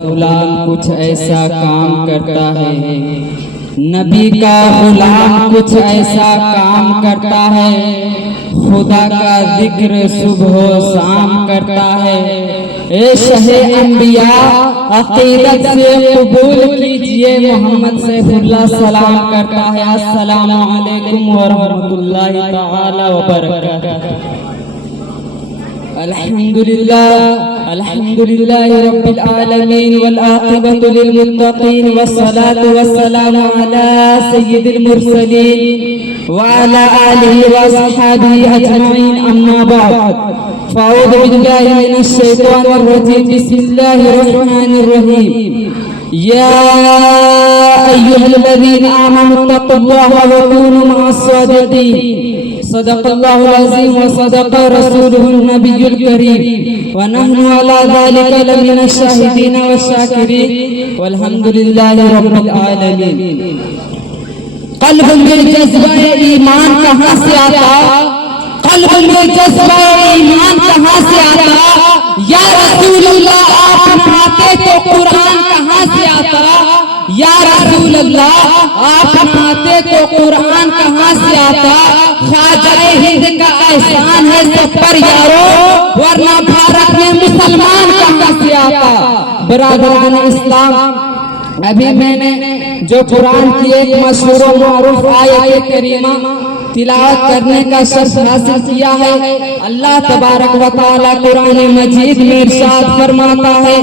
गुलाम कुछ ऐसा काम करता है, नबी का गुलाम कुछ ऐसा काम करता है, खुदा का जिक्र सुबह शाम करता है। ए शहे अंबिया अकीदत से कबूल कीजिए, मोहम्मद सैफुल्लाह सलाम करता है। अस्सलामु अलैकुम व रहमतुल्लाहि तआला व बरकातहू। अल्हम्दुलिल्लाहि रब्बिल आलमीन वल आक़िबतु लिल मुत्तक़ीन वस्सलातु वस्सलामु अला सय्यिदिल मुरसलीन व अला आलिहि व अस्हाबिहि अजमईन, अम्मा बाद। फ़अऊज़ु बिल्लाहि मिनश शैतानिर रजीम। बिस्मिल्लाहिर रहमानिर रहीम। या अय्युहल्लज़ीना आमनू तक़ुल्लाहा व कूनू मअस-सादिक़ीन। सदक़ल्लाहुल अज़ीम व सदक़ रसूलुहुन नबियुल करीम व नहनु अला ज़ालिका लमिनश शाहिदीन व शाकिरीन वल्हम्दुलिल्लाहि रब्बिल आलमीन। क़ल्ब में जज़्बा ईमान कहाँ से आता? क़ल्ब में जज़्बा ईमान कहाँ से आता? या रसूलल्लाह आप नहाते तो कुरान कहाँ से आता? या रसूलल्लाह आप नहाते तो कुरान कहाँ से आता? ख्वाजाए हिंद का एहसान है सब पर यारो, वरना भारत में मुसलमान कहाँ से आता? बरादरान इस्लाम, अभी मैंने जो कुरान की एक मशहूर और मारूफ आयत करीमा तिलावत करने का शर्फ हासिल किया है। अल्लाह तबारक व तआला कुरान मजीद में इरशाद फरमाता है,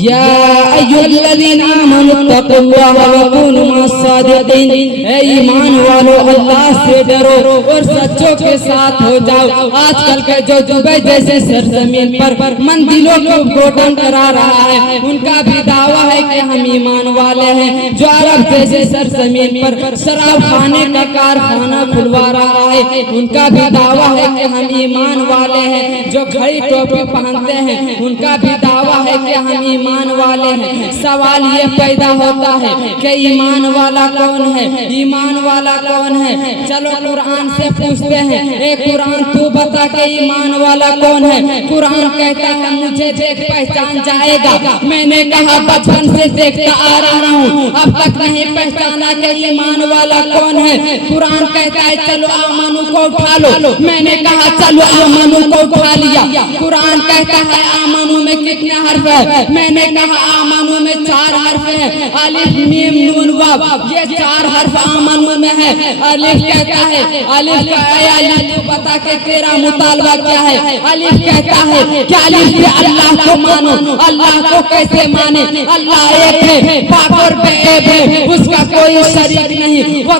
या अय्युहल्लज़ीना आमनू तक़ुल्लाहा व कूनू मअस-सादिक़ीन। ए ईमान वालों, अल्लाह से डरो और सच्चों के साथ हो जाओ। आजकल के जो दुबई जैसे सरजमीन पर मंदिरों को उद्घाटन करा रहा है, उनका भी दावा है कि हम ईमान वाले हैं। जो अरब जैसे सरजमीन पर शराब खाने का कारखाना खुलवा रहा है, उनका भी दावा है कि हम ईमान वाले हैं। जो घड़ी टोपी पहनते हैं, उनका भी दावा है कि हम ईमान वाले हैं। सवाल ये पैदा होता है कि ईमान वाला कौन है? ईमान वाला कौन है? चलो कुरान से पूछते हैं, ए कुरान तू बता के ईमान वाला कौन है? कुरान कहता है मुझे देख पहचान जाएगा। मैंने कहा बचपन से देखता आ रहा हूँ, अब तक नहीं पहचाना कि ईमान वाला कौन है। कुरान कहता है चलो आमनू को उठा लो। मैंने कहा चलो आमनू को उठा लिया। कुरान कहता है आमनू में कितने हर्फ है? मैंने कहा आमनू में 4 हर्फ है, अलिफ मीम नून वाव, ये 4 हर्फ आमनू में है। अलिफ कहता है, अलिफ का अलिफ तू बता के तेरा मुतालबा क्या है? अलिफ कहता है कि अलिफ से अल्लाह को मानो। अल्लाह को कैसे माने? अल्लाह एक है, पाक और बेऐब है, उसका कोई शरीक नहीं। वो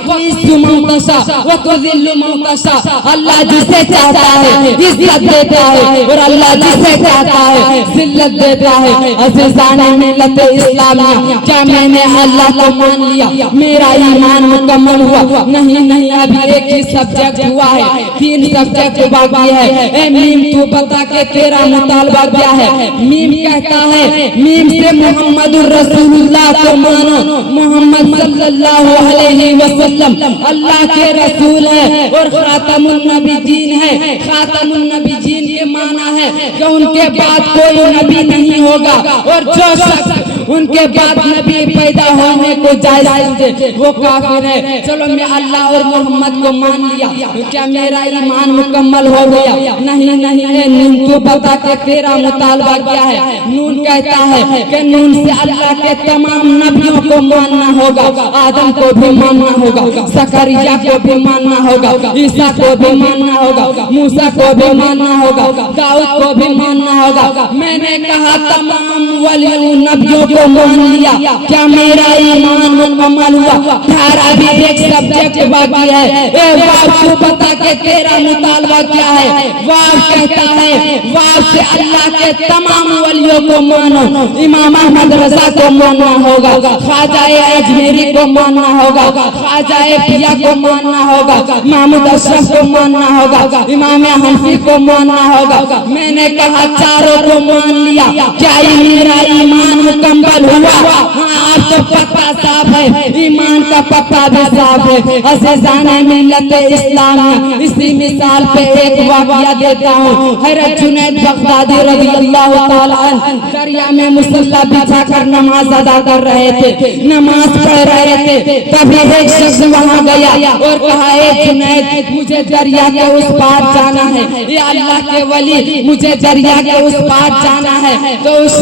अल्लाह जिसे चाहता है इज्जत देता है और अल्लाह जिसे चाहता है जिल्लत देता है। अज़ीज़ाने मिल्लत इस्लामिया, क्या मैंने अल्लाह को मान लिया मेरा ईमान मुकम्मल हुआ? नहीं नहीं, अभी एक ही सब्जेक्ट हुआ है, 3 सब्जेक्ट बाकी है। ए मीम तू बता के तेरा मुतालबा क्या है? मीम कहता है, मीम से मोहम्मदुर रसूलुल्लाह को मानो। मोहम्मद सल्लल्लाहु अलैहि वसल्लम अल्लाह के रसूल है और खातमुन नबीयीन है। खातमुन नबीयीन के माना है कि उनके बाद कोई नबी नहीं होगा, और जो शख्स उनके बाद नबी पैदा होने को जायज समझे वो काफिर है। चलो मैं अल्लाह और मोहम्मद को मान लिया, क्या मेरा ईमान मुकम्मल हो गया? नहीं नहीं है। नून तू बता के तेरा मुतालबा क्या है? नून कहता है कि नून से अल्लाह के तमाम नबियों को मानना होगा। आदम को भी मानना होगा, ज़करिया को भी मानना होगा, ईसा को भी मानना होगा, मूसा को भी मानना होगा, दाऊद को भी मानना होगा। मैंने कहा तमाम वलियों नबियों को मान लिया, क्या मेरा ईमान मुकम्मल हुआ? धारा भी एक सब्जेक्ट बाकी है। ए वाव तू बता के तेरा मुतालबा क्या है? वाव कहता है, वाव से अल्लाह के तमाम वलियों को मानो। इमाम अहमद रज़ा को मानना होगा, ख्वाजाए अजमेरी को मानना होगा, ख्वाजाए पिया को मानना होगा, महमूद अशरफ को मानना होगा, इमाम हनफी को मानना होगा। मैंने कहा चारों को मान लिया, क्या मेरा ईमान मुकम्मल हुआ? हाँ, आप तो पक्का साफ है, ईमान का पक्का भी साफ है। अज़ीज़ाने मिल्लत इस्लाम, इसी मिसाल पे एक वाक़या देता हूँ। हज़रत जुनैद बगदादी रज़ियल्लाहु ताला अन्हु दरिया में मुसल्ला बिछा कर नमाज अदा कर रहे थे, नमाज पढ़ रहे थे। तभी एक शख्स वहाँ गया और कहा, ए जुनैद, मुझे दरिया के उस पार जाना है, ये अल्लाह के वली, मुझे दरिया के उस पार जाना है। तो उस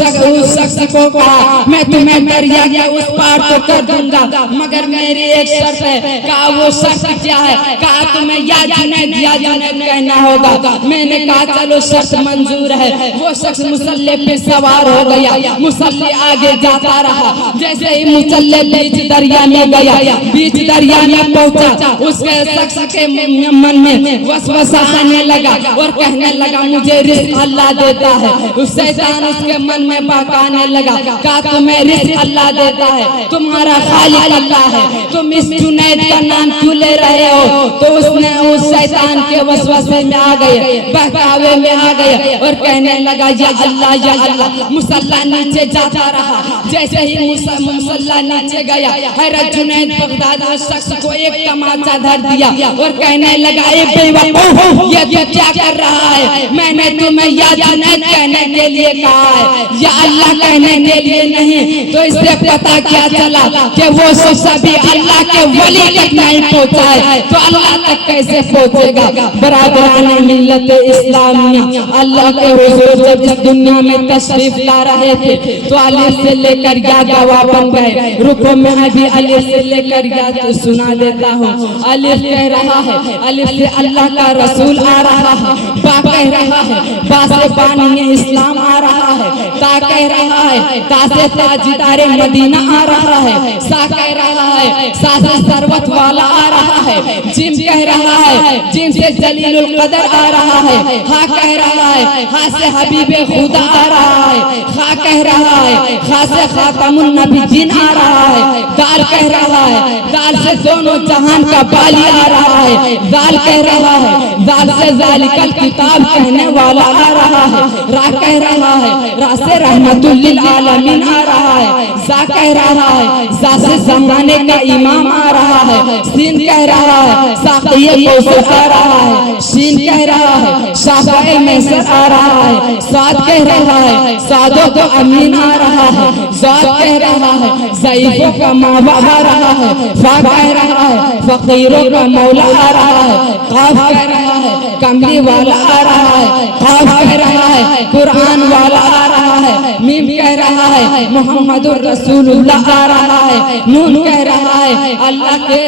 शख्स को कहा, मैं तुम्हें दरिया के उस पार तो कर दूंगा, मगर मेरी एक शर्त है। कहा, वो शर्त क्या है? कहा, तुम्हें या जुनैद कहना होगा। मैंने कहा, चलो शर्त मंजूर है। वो शख्स मुसल्ले पे सवार हो गया, मुसल्ले आगे जाता रहा। जैसे ही मुसल्ले बीच दरिया में गया, बीच दरिया में पहुंचा, उसके शख्स के मन में वसवसा आने लगा और कहने लगा, मुझे रिज़्क़ अल्लाह देता है। उस शैतान उसके मन में बहकाने लगा, कहा, तुम्हें रिज़्क़ अल्लाह देता है, तुम्हारा खालिक अल्लाह है, तुम इस जुनैद का नाम क्यों ले रहे हो? तो उसने उस शैतान के वसवसे में आ गए, बहकावे में आ गए और कहने लगा, या अल्लाह या अल्लाह। मुसल्ला नीचे जाता रहा। जैसे ही मुसल्ला नीचे गया, हज़रत जुनैद बगदादी उस शख्स को एक तमाचा धर दिया और कहने लगा, ए बेवकूफ, ये तू क्या कर रहा है? मैंने तुम्हें या जुनैद कहने के लिए कहा है, या अल्लाह कहने के लिए नहीं। तो इससे पता क्या चला कि वो शख्स भी अल्लाह के वली तक नहीं पहुंचा है, तो अल्लाह तक कैसे पहुंचेगा? बराबराने मिल्लत इस्लामिया, अल्लाह के हुजूर जब इस दुनिया में तशरीफ ला रहे थे तो अलिफ से लेकर या गवाह बन गए। रुको मैं अभी अलिफ से लेकर या तो सुना देता हूँ। अलिफ कह रहा है, अलिफ से अल्लाह का रसूल आ रहा है। बा कह रहा है, बा से बानी इस्लाम आ रहा है। ता कह रहा है, ता से ताजदारे मदीना आ रहा है। सा कह रहा है, सा से सरवत वाला आ रहा है। जिम कह रहा है, जिम से जलीलुल कदर आ रहा है। हा कह रहा है, हा से हबीबे खुदा आ रहा है। खा कह रहा है, खा से खातमुन नबीयीन आ रहा है। दाल कह रहा है, दाल से दोनों जहान का बाली आ रहा है। दाल कह रहा है, दाल से ज़ालिकल किताब कहने वाला आ रहा है। रा कह रहा है, रा से रहमतुल लिल आलमीन आ रहा है। जा कह रहा है, जा से ज़माने का इमाम आ रहा है। सीन कह रहा है, साक़िए कौसर आ रहा है। शीन कह रहा है, शाफ़िए मैसर आ रहा है। साद कह रहा है, सादों का अमीन आ रहा है। ज़ाद कह रहा है, ज़ईफ़ों का मावा आ रहा है। फा कह रहा है, फ़कीरों का मौला आ रहा है। काफ कह रहा है, कमली वाला आ रहा है। काफ कह रहा है, कुरान वाला आ रहा है। मीम कह रहा है, मुहम्मदुर रसूलुल्लाह आ रहा है। नून कह रहा है, अल्लाह के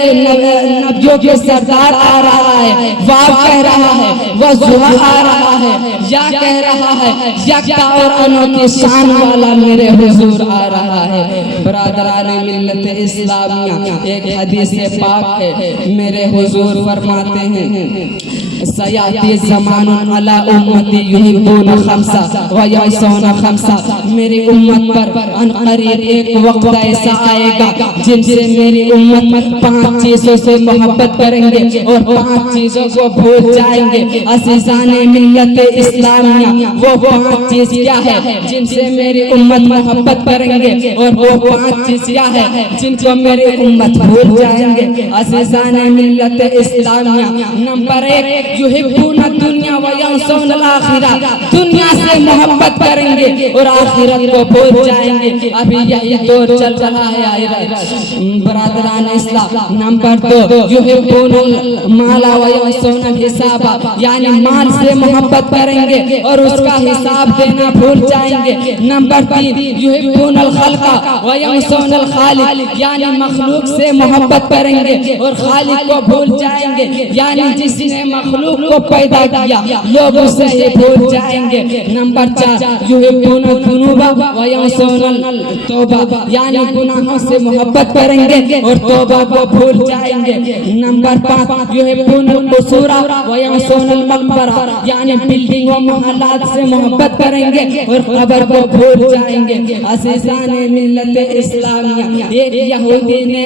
नबियों के सरदार आ रहा है। वाव कह रहा है, वज़ुहा आ रहा है। या कह रहा है, यकता और अनोखी शान वाला मेरे हुजूर आ रहा है। बरादराने मिल्लत इस्लामिया, एक हदीस पाक है, मेरे हुजूर फरमाते हैं, सयाती ज़मानुन अला उम्मती युहिब्बून खम्सा व यंसौन खम्सा। मेरी उम्मत पर अनक़रीब एक वक्त ऐसा आएगा जिनसे मेरी उम्मत 5 चीज़ों से मोहब्बत करेंगे और 5 चीज़ों को भूल जाएंगे। अज़ीज़ाने मिल्लत इस्लामिया, वो 5 चीज़ क्या है जिनसे मेरी उम्मत मोहब्बत करेंगे और वो 5 चीज़ क्या है जिनको मेरी उम्मत भूल जाएंगे। अज़ीज़ाने मिल्लत इस्लामिया, नंबर 1, युहिब्बून दुनिया व यंसौन आखिरा। दुनिया से मोहब्बत करेंगे और आखिरत को भूल जाएंगे। अभी यही दौर चल रहा है बरादरान इस्लाम। नंबर 2, युहिब्बून माला व यंसौन हिसाबा, यानी माल से मोहब्बत करेंगे और उसका हिसाब देना भूल जाएंगे। नंबर 3, युहिब्बून खल्का व यंसौन खालिक, यानी मखलूक से मोहब्बत करेंगे और खालिक को भूल जाएंगे, यानी जिसने मखलूक को पैदा किया लोग उससे ये भूल जाएंगे। नंबर 4, युहिब्बून जुनूबा व यंसौन तौबा, यानी गुनाहों से मोहब्बत करेंगे और तौबा को भूल जाएंगे। नंबर 5, युहिब्बून कुसूरा व यंसौन मकबरा, यानी बिल्डिंगों मोहल्लात से मोहब्बत करेंगे और कब्र को भूल जाएंगे। अज़ीज़ाने मिल्लत इस्लामिया, एक यहूदी ने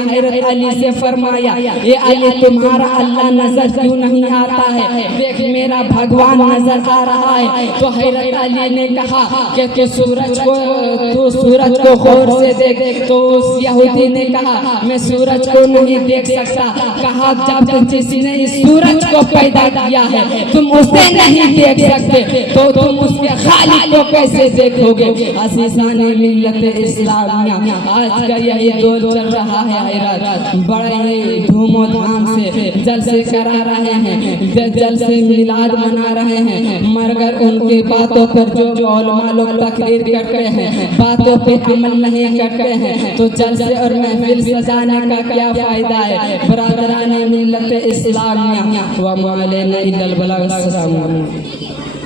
हज़रत अली से फरमाया, ये अली तुम्हारा अल्लाह अल्लाह नजर क्यों नहीं आता है, देख मेरा भगवान नजर आ रहा है। तो हैरत अली ने कहा कि तू सूरज को गौर से देख। तो उस यहूदी ने कहा मैं सूरज को नहीं देख सकता। कहा जब जिसने इस सूरज को पैदा किया है तुम उसे नहीं देख सकते तो तुम उसके खालिक को कैसे देखोगे। अज़ीज़ान मिल्लत इस्लामिया, आज का यही दौर चल रहा है। बड़े ही धूमधाम से जलसे करा रहे हैं, जलसे मिलाद मना रहे हैं, मगर उनकी बातों पर जो उलमा लोग तकरीर करते हैं, बातों पे अमल नहीं करते हैं, तो जलसे और महफिल सजाने का क्या फायदा है। बरादरान मिल्लत इस्लामिया व मा अलैना इल्लल बलाग। अस्सलामु अलैकुम।